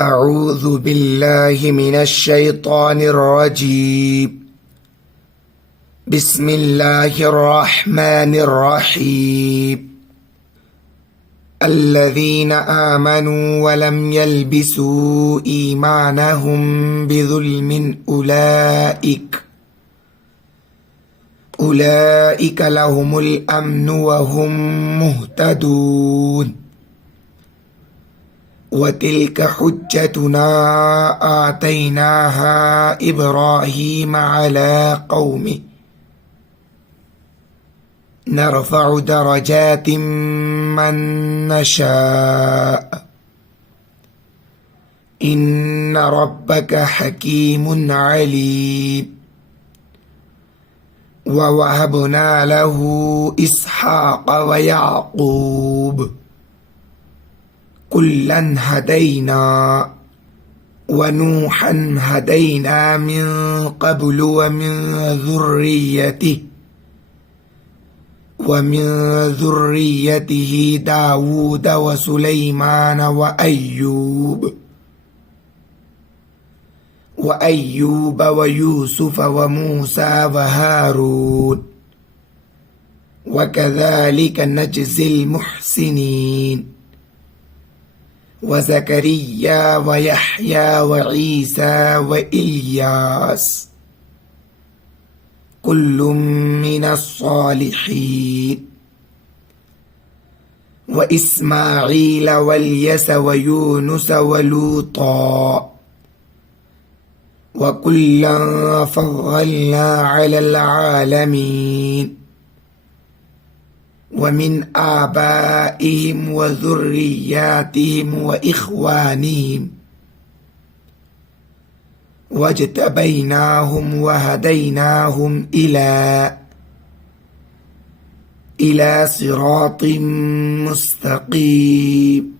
أعوذ بالله من الشيطان الرجيم. بسم الله الرحمن الرحيم. الذين آمنوا ولم يلبسوا إيمانهم بظلم أولئك لهم الأمن وهم مهتدون. وتلك حجتنا آتيناها إبراهيم على قومه نرفع درجات من نشاء إن ربك حكيم عليم. ووهبنا له إسحاق ويعقوب كلا هدينا ونوحا هدينا من قبل ومن ذريته داود وسليمان وأيوب ويوسف وموسى وهارون وكذلك نجزي المحسنين. وزكريا ويحيى وعيسى وإلياس كل من الصالحين. وإسماعيل واليس ويونس ولوطا وكلا فضلنا على العالمين. ومن آبائهم وذرياتهم وإخوانهم واجتبيناهم وهديناهم إلى صراط مستقيم.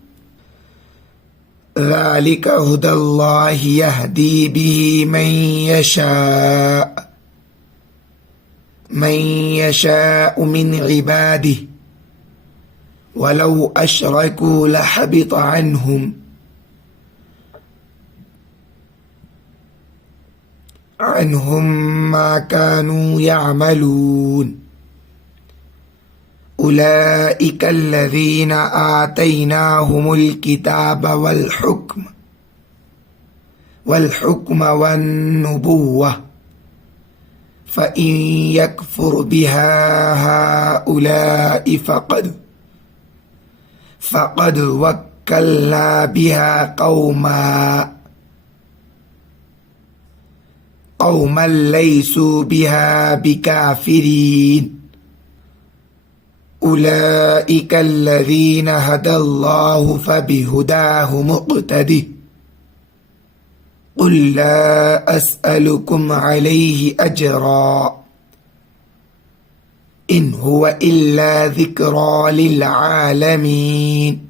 ذلك هدى الله يهدي به من يشاء من عباده ولو أشركوا لحبط عنهم ما كانوا يعملون. أولئك الذين آتيناهم الكتاب والحكم والنبوة فإن يكفر بها هؤلاء فقد وكلنا بها قوما ليسوا بها بكافرين. أولئك الذين هدى الله فبهداه مقتده. قل لا أسألكم عليه أجرا إن هو إلا ذكرى للعالمين.